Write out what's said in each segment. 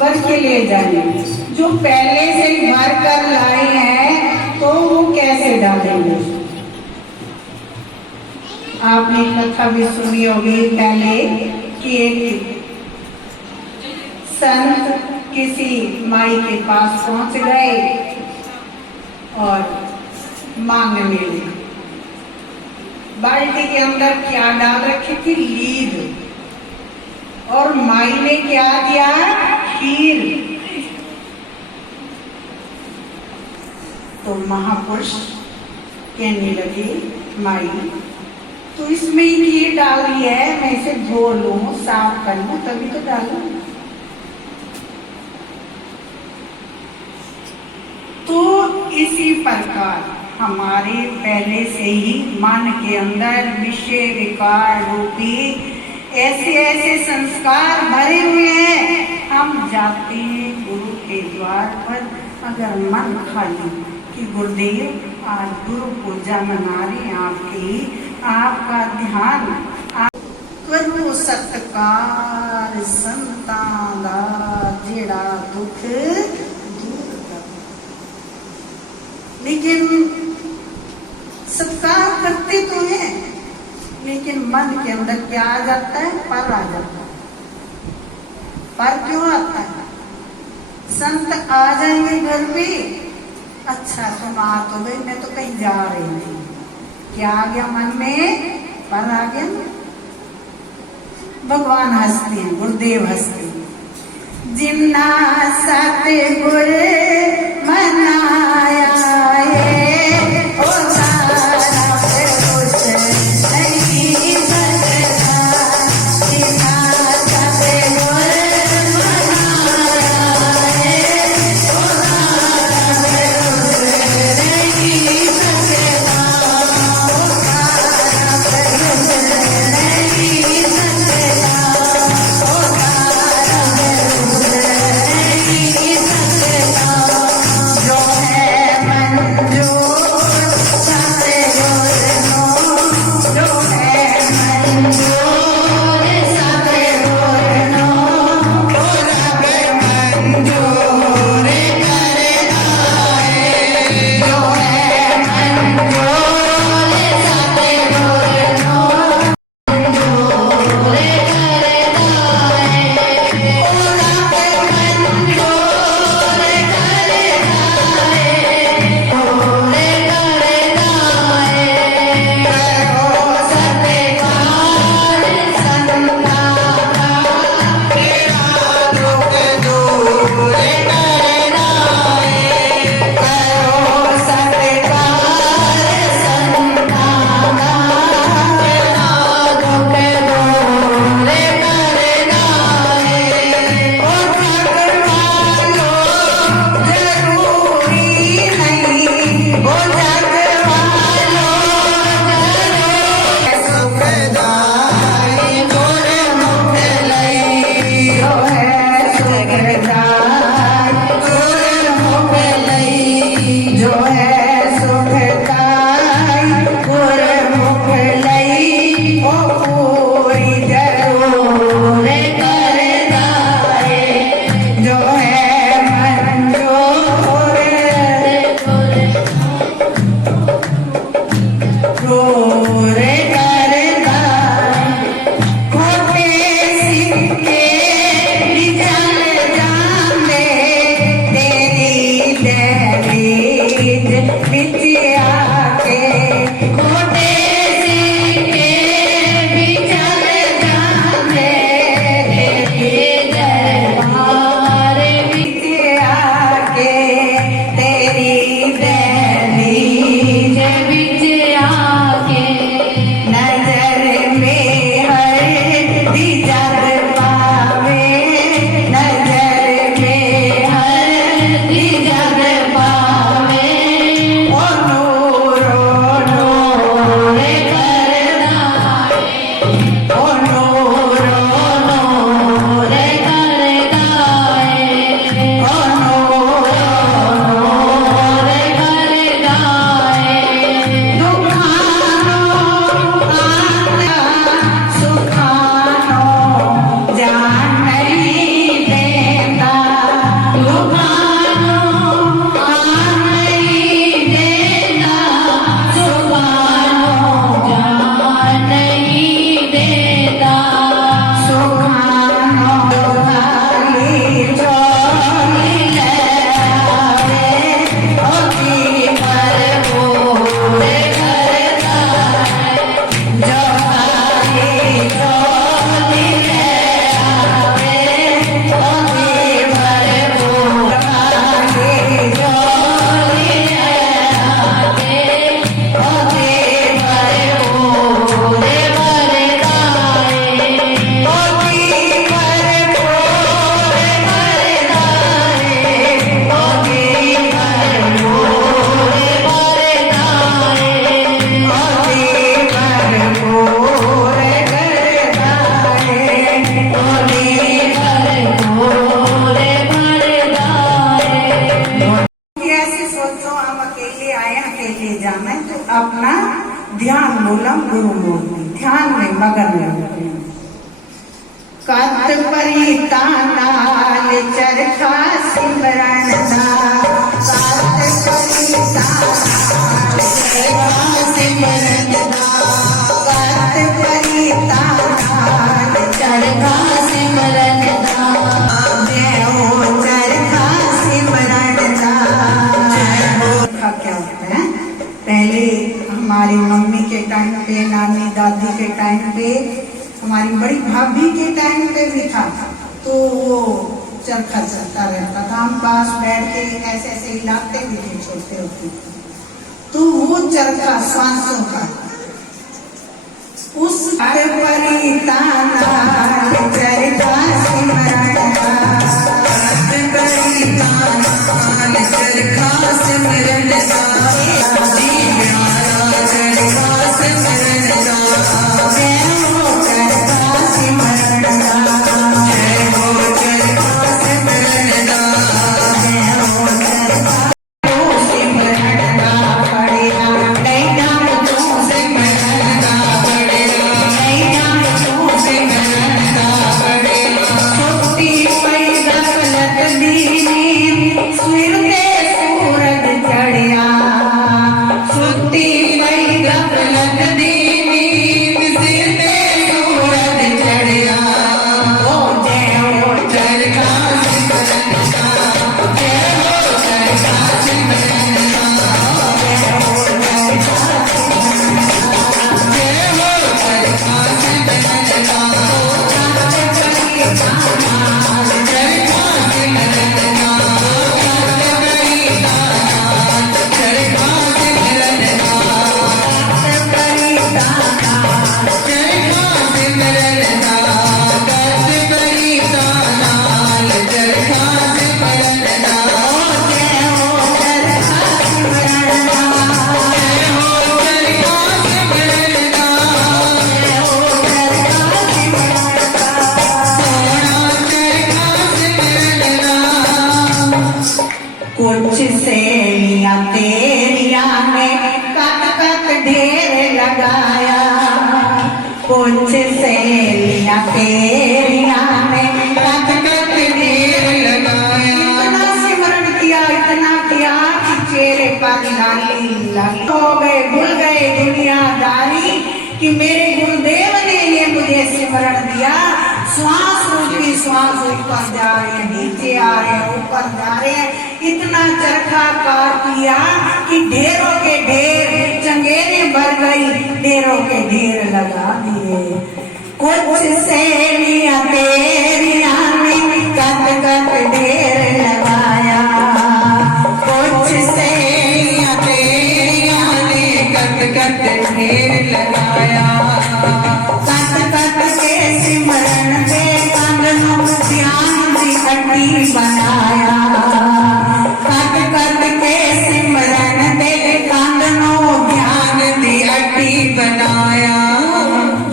भर के ले जाए, जो पहले से भर कर लाए हैं तो वो कैसे डालेंगे। आपने कथा भी सुनी होगी पहले कि एक संत किसी माई के पास पहुंच गए और मांगने लगे। बाल्टी के अंदर क्या डाल रखी थी? लीद। और माई ने क्या दिया? खीर। तो महापुरुष कहने लगे, माई तो इसमें ही खीर डाली है, मैं इसे धो लूं, साफ कर लूं, तभी तो डालूं। तो इसी प्रकार हमारे पहले से ही मन के अंदर विषय विकार रूपी ऐसे ऐसे संस्कार भरे हुए हैं। हम जाते हैं गुरु के द्वार पर, अगर मन खाली कि गुरुदेव आज गुरु पूजा मना रहे आपकी, आपका ध्यान करो सत्कार संतां दा जेड़ा दुख दूर कर। लेकिन सत्कार करते तो हैं, लेकिन मन के अंदर क्या आ जाता है? पर आ जाता है। पर क्यों आता है? संत आ जाएंगे घर पे, अच्छा तुम आ तो गई, मैं तो कहीं जा रही थी, क्या आ गया मन में? पर आ गया। भगवान हंसते हैं, गुरुदेव हंसते हैं। जिन्ना सतगुर मनाया जो है नीचे जाना है तो अपना ध्यान मूलम गुरु मूर्ति ध्यान में मगन रहते हैं। कत परी तानाल चरखा सिमरन दा, कत परी तानाल चरखा सिमरन दा, कत परी तानाल चरखा सिमरन दा, जय हो चरखा सिमरन दा, जय हो। क्या होता है, पहले हमारी मम्मी के टाइम पे, नानी दादी के टाइम पे, हमारी बड़ी भाभी के टाइम पे भी था, तो वो चरखा चलता रहता था। हम पास बैठ के ऐसे ऐसे हिलाते भी थे छोटे होते, तो वो चरखा सांसों का उस परी तानाल चरखा सिमरन दा, परी तानाल चरखा सिमरन दा, जी प्यारा चरखा सिमरन दा, जय हो चरखा सिमरन दा, जय हो चरखा सिमरन दा, जय हो चरखा सिमरन दा, पड़ेगा नहीं नाम तू सिमरन दा, पड़ेगा नहीं नाम तू सिमरन दा, पड़ेगा छुट्टी पई गफलत दी सिर ते सूरज चढ़िया, छुट्टी पई गफलत दी सिर ते सूरज चढ़िया, ओ जय हो चरखा सिमरन दा, जय हो चरखा सिमरन दा, जय हो चरखा सिमरन दा, जय हो चरखा सिमरन दा, कत परी तानाल चरखा सिमरन दा, कत परी तानाल चरखा सिमरन दा, कत परी तानाल चरखा सिमरन दा, कत परी तानाल चरखा सिमरन दा, जय हो चरखा सिमरन दा, जय हो चरखा सिमरन दा, जय हो चरखा सिमरन दा, सोना चरखा सिमरन दा। कुछ सहेलियां तेरिया ने कत कत ढेर लगाया, कुछ सहेलियां तेरिया ने कत कत ढेर लगाया, इतना सिमरन किया इतना किया कि चेहरे पर लाली लाली हो गए, भूल गए दुनियादारी कि मेरे गुरुदेव ने ये मुझे सिमरन दिया। श्वास रूपी श्वास ऊपर जा रहे हैं, नीचे आ रहे हैं, ऊपर जा रहे हैं, इतना चरखा काट दिया कि ढेरों के ढेर चंगेरे भर गई, ढेरों के ढेर लगा दिए। कुछ सहेलियां तेरिया ने कत कत ढेर लगाया, कुछ सहेलियां तेरिया ने कत कत ढेर लगाया, कत कत के सिमरन दे कंगनों ध्यान दी अड्डी बनाया, कत कत के सिमरन दे कंगनों ध्यान दी अड्डी बनाया।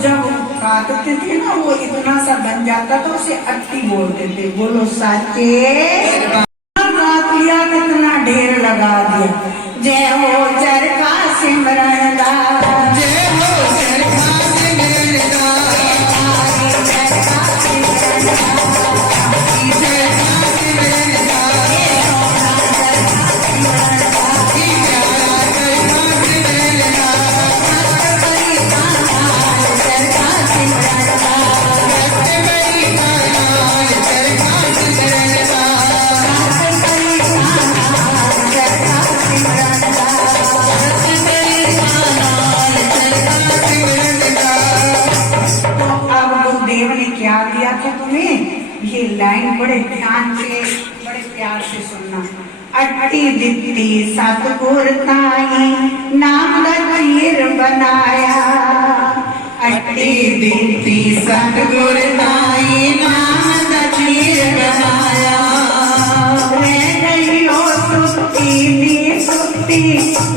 जब काटते थे ना वो इतना सा बन जाता था, उसे अट्टी बोलते थे। बोलो साचे काट लिया, कितना ढेर लगा दिया। जय हो चरखा सिमरन दा, जय हो चरखा सिमरन दा, चरखा सिमरन दा, चरखा सिमरन दा, चरखा सिमरन दा, प्यारा चरखा सिमरन दा, कत परी तानाल चरखा सिमरन दा, कत परी तानाल चरखा सिमरन दा, कत परी तानाल चरखा सिमरन दा, कत परी तानाल चरखा सिमरन दा। तो अब गुरुदेव ने क्या दिया था तुम्हें, ये लाइन बड़े ध्यान से बड़े प्यार से सुनना। अट्टी दित्ती सतगुर ताई नाम दा चीर बनाया, अट्टी दित्ती सतगुर ताई नाम दा चीर बनाया, रह गई ओ सुत्ती नी सुत्ती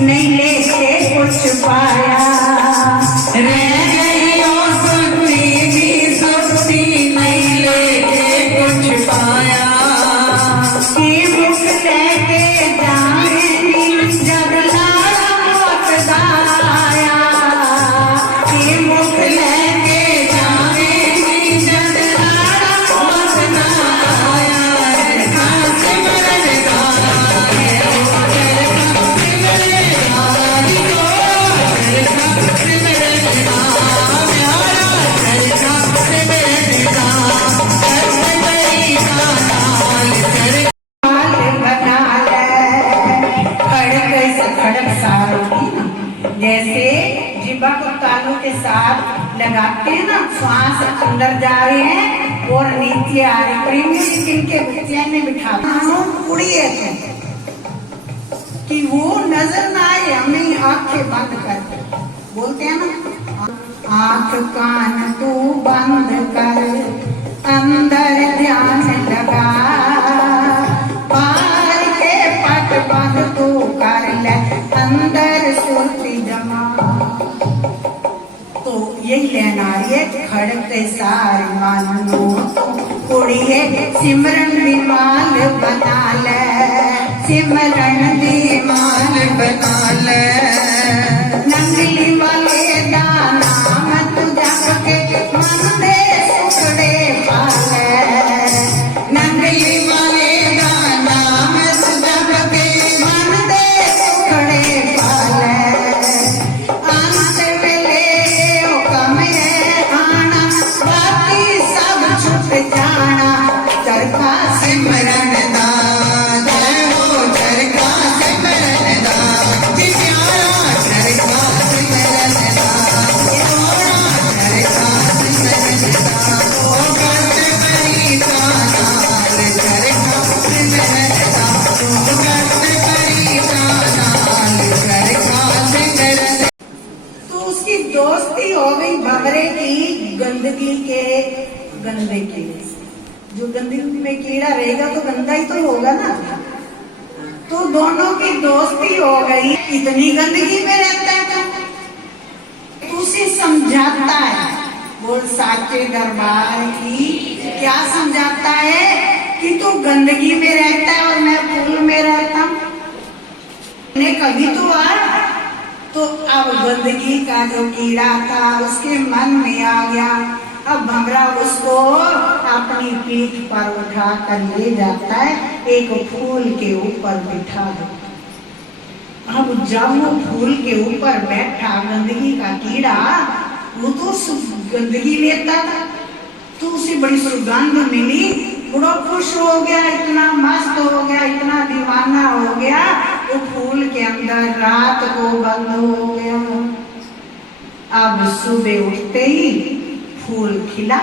नहीं लेके कुछ पाया, रह गई ओ सुत्ती नी सुत्ती नहीं लेके कुछ पाया, कि मुख लेके जाए नी जब लाड़ा जैसे जिब्बा को तालू के साथ लगाते हैं ना, श्वास अंदर जा रहे हैं और नीचे आ रहे, प्रीमियम स्किन के बच्चे में बिठाते उड़ी है कि वो नजर ना आए, हमें आंखें बंद कर बोलते हैं ना, आंख कान तू बंद कर अंदर ध्यान लगा, पार के पट बंद तू कर ले अंदर सुरती जमा। तो यही लेना है, खड़ते सार मानो कुड़िए सिमरन विमाल बना ले, सिमरन विमाल बना ले, नंगली वाले दाना मत जग के मन दे सुखड़े पाले, नंगली वाले दाना मत जग के मन दे सुखड़े पाले, अंत वेले ओ कमे आना बाकी सब छुट जाना, चरखा सिमरन दा जय हो, चरखा सिमरन दा प्यारा, चरखा सिमरन दा चरखा सिमरन दा ओ गत करी तानाल, चरखा सिमरन दा ओ गत करी तानाल, चरखा सिमरन। तो उसकी दोस्ती हो गई भंवरे की गंदगी के गंदे की, जो गंदगी में कीड़ा रहेगा तो गंदा ही तो होगा ना, तो दोनों की दोस्ती हो गई। इतनी गंदगी में रहता है तो उसे समझाता है, बोल साचे दरबार की क्या समझाता है कि तू गंदगी में रहता है और मैं फूल में रहता हूं, ने कभी तो आ। तो अब गंदगी का जो कीड़ा था उसके मन में आ गया, अब भंवरा उसको अपनी पीठ पर उठा कर ले जाता है, एक फूल के ऊपर बिठा देता। अब जब वो फूल के ऊपर बैठा गंदगी का कीड़ा, वो तो गंदगी लेता था, तो उसे बड़ी सुगंध मिली, बड़ा खुश हो गया, इतना मस्त हो गया, इतना दीवाना हो गया, वो फूल के अंदर रात को बंद हो गया। अब सुबह उठते ही फूल खिला,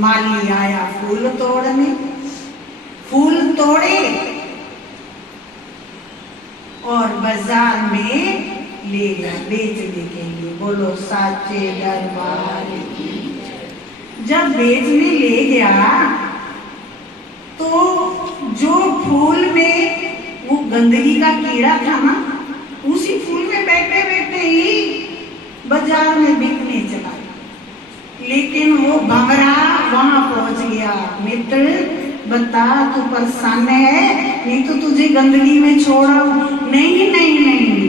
माली आया फूल तोड़ने, फूल तोड़े और बाजार में ले गया बेचने के लिए, बोलो साचे दरबार की। जब बेचने ले गया तो जो फूल में वो गंदगी का कीड़ा था ना, उसी फूल में बैठे बैठे ही बाजार में बिकने चला, लेकिन वो भंवरा वहां पहुंच गया। मित्र बता तू परेशान है, नहीं तो तुझे गंदगी में छोड़ा। नहीं नहीं नहीं,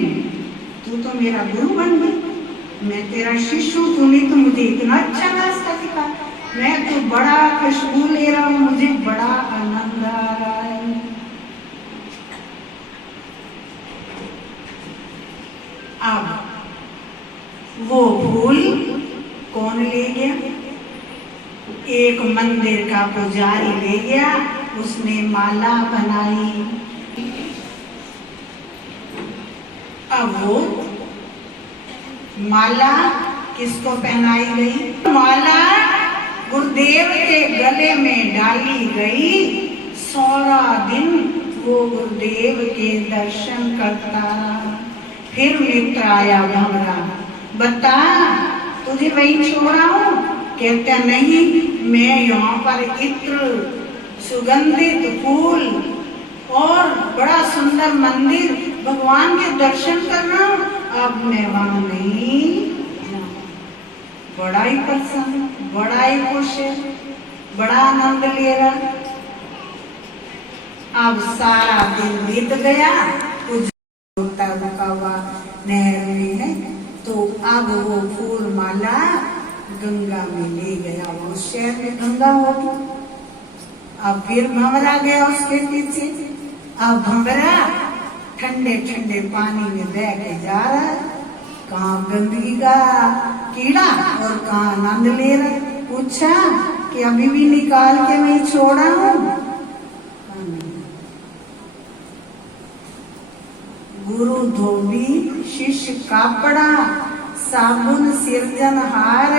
तू तो मेरा गुरु बन गई, मैं तेरा शिष्य हूँ, तूने तो मुझे इतना अच्छा रास्ता दिखा, मैं तो बड़ा खुशबू ले रहा हूँ, मुझे बड़ा आनंद आ रहा है। अब वो फूल कौन ले गया? एक मंदिर का पुजारी ले गया, उसने माला बनाई। अब वो माला किसको पहनाई गई? माला गुरुदेव के गले में डाली गई। 16 दिन वो गुरुदेव के दर्शन करता। फिर मित्र आया भंवरा, बता तुझे वही छोड़ा हूं? कहता नहीं, मैं यहाँ पर इत्र, सुगंधित फूल और बड़ा सुंदर मंदिर, भगवान के दर्शन कर रहा हूं, अब मैं वहां नहीं जाऊं। बड़ा ही प्रसन्न, बड़ा ही खुश है, बड़ा आनंद ले रहा। अब सारा दिन बीत गया, कुछ रुका हुआ नहर में, तो अब वो फूल माला गंगा में ले गया। वो शहर में गंगा होगी। अब फिर भंवरा गया उसके पीछे। अब भंवरा ठंडे ठंडे पानी में बह के जा रहा है, कहाँ गंदगी का कीड़ा और कहाँ आनंद ले रहा। पूछा कि अभी भी निकाल के मैं छोड़ा हूँ? गुरु धोबी शिष्य कापड़ा, साबुन सिरजनहार,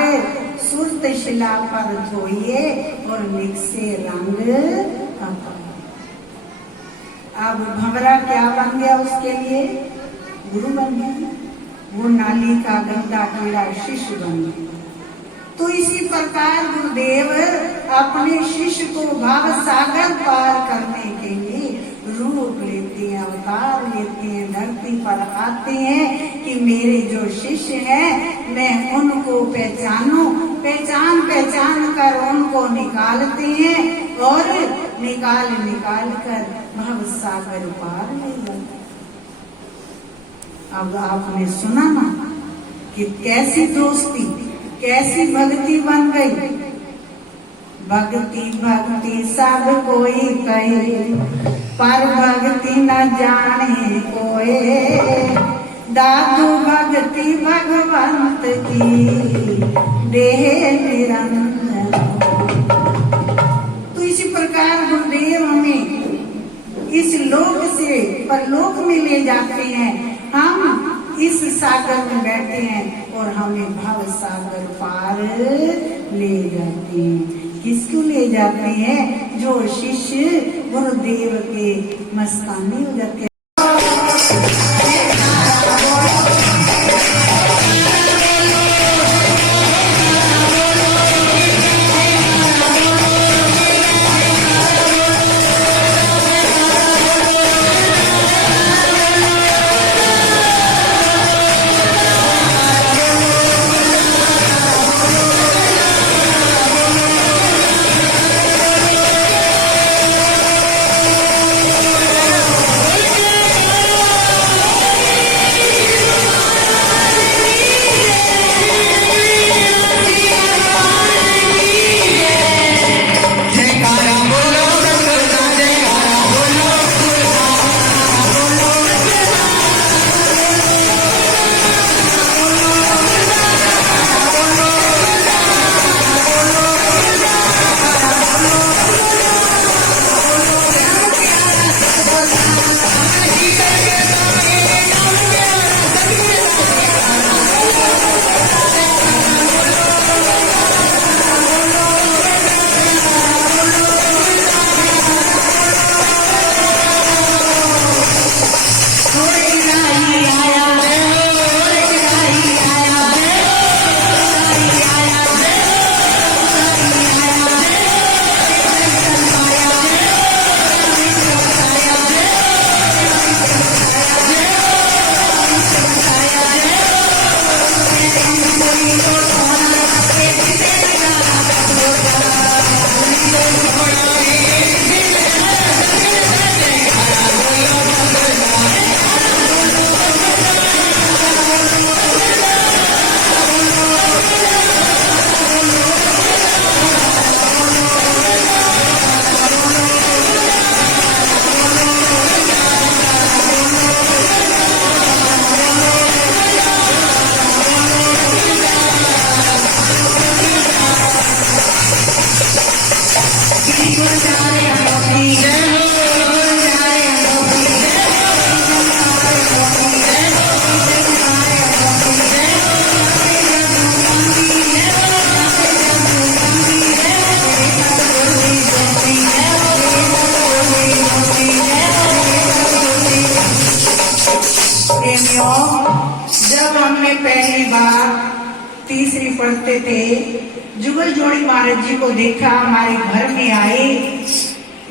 सुरत शिला पर धोइए और निकसे रंग अपना। अब भंवरा क्या बन गया उसके लिए? गुरु बन गया। वो नाली का गंदा कीड़ा शिष्य बन गया। तो इसी प्रकार गुरुदेव अपने शिष्य को भाव सागर पार करने के लिए रूप लेते हैं, अवतार लेते हैं, धरती पर आते हैं कि मेरे जो शिष्य हैं मैं उनको पहचानूं। पहचान पहचान कर उनको निकालते हैं और निकाल निकाल कर भव सागर पार ले जाते। अब आपने सुना ना कि कैसी दोस्ती, कैसी भक्ति बन गई। भक्ति भक्ति सब कोई कहे, पर भक्ति न जाने कोई। दादू भक्ति भगवंत की, देह निरंजन। तो इसी प्रकार गुरुदेव हमें इस लोक से परलोक में ले जाते हैं। हम इस सागर में बैठे हैं और हमें भव सागर पार ले जाते हैं। किसको ले जाते हैं? जो शिष्य गुरुदेव के मस्तानी हो जाते हैं। जब हमने पहली बार तीसरी पढ़ते थे, जुगल जोड़ी महाराज जी को देखा, हमारे घर में आए,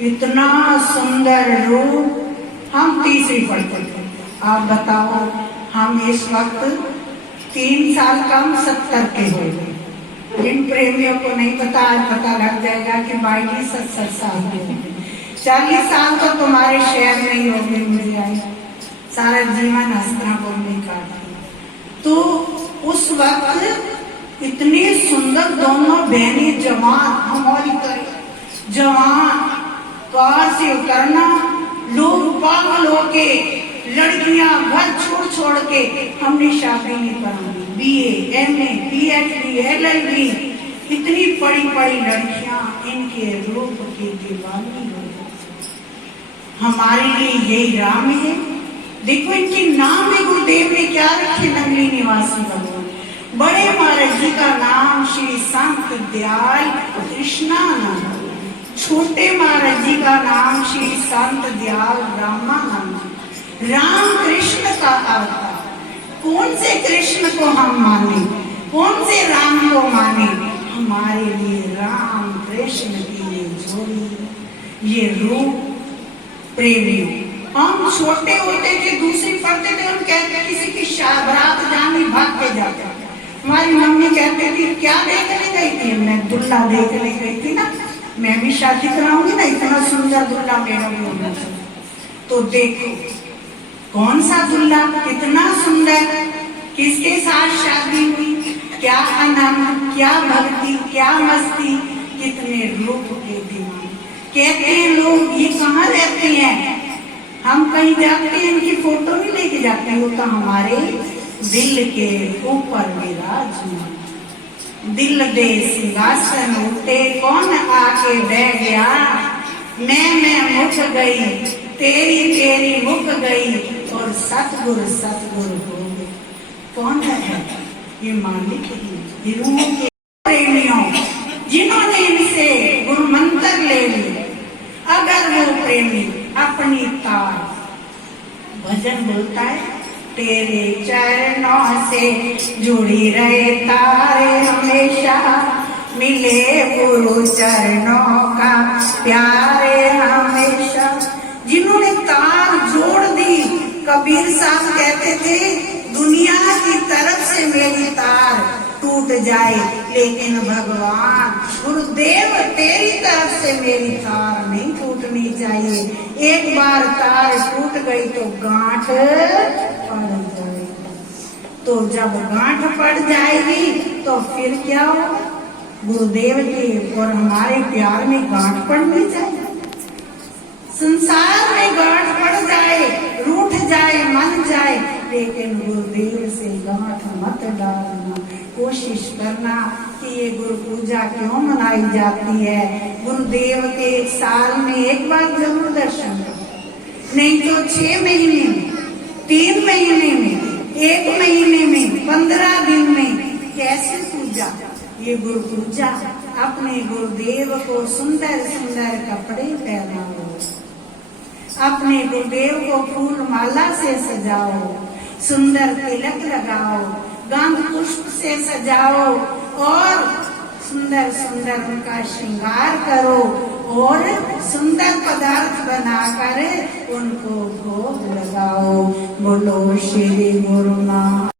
इतना सुंदर रूप। हम तीसरी पढ़ते थे। आप बताओ, हम इस वक्त 3 साल कम 70 के हो गए। जिन प्रेमियों को नहीं पता, आज पता लग जाएगा कि भाई जी 70 साल के हो गए। 40 साल तो तुम्हारे शहर में ही हो गए, मुझे आई सारा जीवन हस्तिनापुर में काट दिया। तो उस वक्त इतनी सुंदर दोनों बहनें जवान, हमारी जवान कार से उतरना, लोग पागल होके, लड़कियां घर छोड़ छोड़ के, हमने शादी नहीं करानी, BA, MA, PhD, LLB, इतनी पढ़ी पढ़ी लड़कियां इनके रूप की दीवानी हो गई। हमारे लिए यही राम है, देखो इनके नाम में गुरुदेव ने क्या रखे, नगरी निवासी बनो। बड़े महाराज जी का नाम श्री संत दयाल कृष्णानंद, छोटे महाराज जी का नाम श्री संत दयाल रामानंद। राम कृष्ण का अवतार। कौन से कृष्ण को हम माने, कौन से राम को माने? हमारे लिए राम कृष्ण की ये जोड़ी, ये रूप प्रेमी। हम छोटे होते थे, दूसरी पढ़ते थे, हम कहते किसी की बारात जानी भाग के जाते। हमारी मम्मी कहते थी क्या देखने गई थी? मैं दुल्हा देखने गई थी ना, मैं भी शादी कराऊंगी ना, इतना सुंदर दुल्हा मेरा भी होना चाहिए। तो देखो कौन सा दुल्हा, कितना सुंदर, किसके साथ शादी हुई, क्या आनंद, क्या भक्ति, क्या मस्ती, कितने रूप के दीवाने। कहते हैं लोग ये कहाँ रहते हैं, हम कहीं जाते हैं इनकी फोटो नहीं लेके जाते, वो तो हमारे दिल के ऊपर विराजमान। दिल दे सिंहासन उठे, कौन आके बह गया, मैं मुक गई, तेरी मुक गई, और सतगुरु सतगुरु हो गए। कौन है ये? मालिक ही, दिलों के प्रेमियों, जिन्होंने इनसे गुरु मंत्र ले लिए। अगर वो प्रेमी अपनी तार, भजन बोलता है, तेरे चरणों से जुड़ी रहे तारे हमेशा, मिले गुरु चरणों का प्यारे हमेशा। जिन्होंने तार जोड़ दी, कबीर साहब कहते थे दुनिया की तरफ से मेरी तार टूट जाए, लेकिन भगवान गुरुदेव तेरी तरफ से मेरी तार नहीं टूटनी चाहिए। एक बार तार टूट गई तो गांठ पड़ जाएगी, तो जब गांठ पड़ जाएगी तो फिर क्या होगा? गुरुदेव के और हमारे प्यार में गांठ पड़नी चाहिए। संसार में गांठ पड़ जाए, रूठ जाए, मन जाए, लेकिन गुरुदेव से गांठ मत डालना। कोशिश करना कि ये गुरु पूजा क्यों मनाई जाती है, गुरुदेव के एक साल में एक बार जरूर दर्शन करो, नहीं तो 6 महीने में, 3 महीने में, 1 महीने में, 15 दिन में कैसे पूजा? ये गुरु पूजा। अपने गुरुदेव को सुंदर सुंदर कपड़े पहनाओ, अपने गुरुदेव को फूल माला से सजाओ, सुंदर तिलक लगाओ, गंध पुष्प से सजाओ, और सुंदर सुंदर उनका श्रृंगार करो, और सुंदर पदार्थ बनाकर उनको भोग लगाओ। बोलो श्री गुरु नानक।